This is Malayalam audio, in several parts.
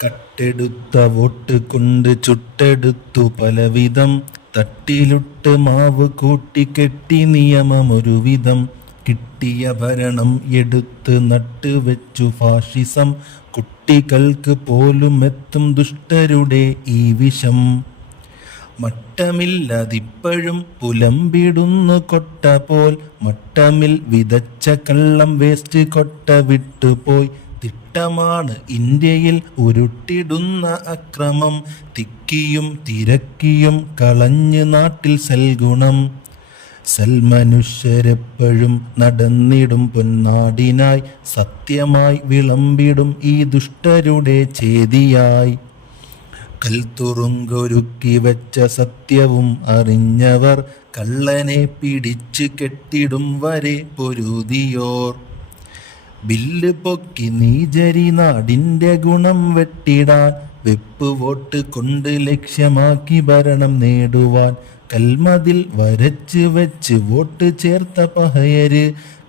കട്ടെടുത്ത വോട്ട് കൊണ്ട് ചുട്ടെടുത്തു പലവിധം, തട്ടിലുട്ട് മാവ് കൂട്ടിക്കെട്ടി നിയമമൊരുവിധം. കിട്ടിയ ഭരണം എടുത്ത് നട്ടുവെച്ചു ഫാഷിസം, കുട്ടികൾക്ക് പോലും എത്തും ദുഷ്ടരുടെ ഈ വിഷം. മട്ടമില്ലതിപ്പോഴും പുലമ്പിടുന്നു കൊട്ട പോൽ, മട്ടമിൽ വിതച്ച കള്ളം വേസ്റ്റ് കൊട്ട വിട്ടുപോയി. തിട്ടമാണ് ഇന്ത്യയിൽ ഉരുട്ടിടുന്ന അക്രമം, തിക്കിയും തിരക്കിയും കളഞ്ഞ് നാട്ടിൽ സൽഗുണം. സൽമനുഷ്യരെപ്പോഴും നടന്നിടും പൊന്നാടിനായി, സത്യമായി വിളമ്പിടും ഈ ദുഷ്ടരുടെ ചേതിയായി. കൽത്തുറുങ്കൊരുക്കി വെച്ച സത്യവും അറിഞ്ഞവർ, കള്ളനെ പിടിച്ച് കെട്ടിടും വരെ പൊരുതിയോർ. ബില്ല് പൊക്കി നീചരി നാടിൻ്റെ ഗുണം വെട്ടിടാൻ, വെപ്പ് വോട്ട് കൊണ്ട് ലക്ഷ്യമാക്കി ഭരണം നേടുവാൻ. കൽമതിൽ വരച്ച് വെച്ച് വോട്ട് ചേർത്ത പഹയര്,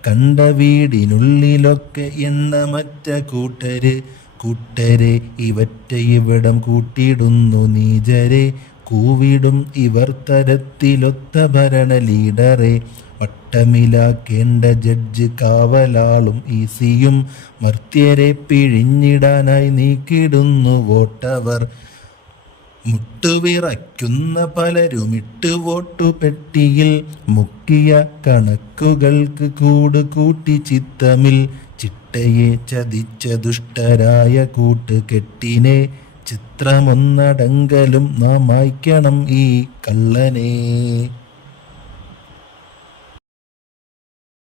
കണ്ട വീടിനുള്ളിലൊക്കെ എണ്ണമറ്റ കൂട്ടര്. കൂട്ടരെ ഇവറ്റ ഇവിടം കൂട്ടിയിടുന്നു നീചരെ, കൂവിടും ഇവർ തരത്തിലൊത്ത ഭരണ ലീഡറെ. വട്ടമിലാക്കേണ്ട ജഡ്ജ് കാവലാളും ഈസിയും, മർത്യരെ പിഴിഞ്ഞിടാനായി നീക്കിടുന്നു വോട്ടവർ. മുട്ടുവിറയ്ക്കുന്ന പലരുമിട്ട് വോട്ടുപെട്ടിയിൽ, മുക്കിയ കണക്കുകൾക്ക് കൂട് കൂട്ടി ചിത്തമിൽ. ചിട്ടയെ ചതിച്ച ദുഷ്ടരായ കൂട്ടുകെട്ടിനെ, ചിത്രമൊന്നടങ്കലും നാം മായ്ക്കണം ഈ കള്ളനെ.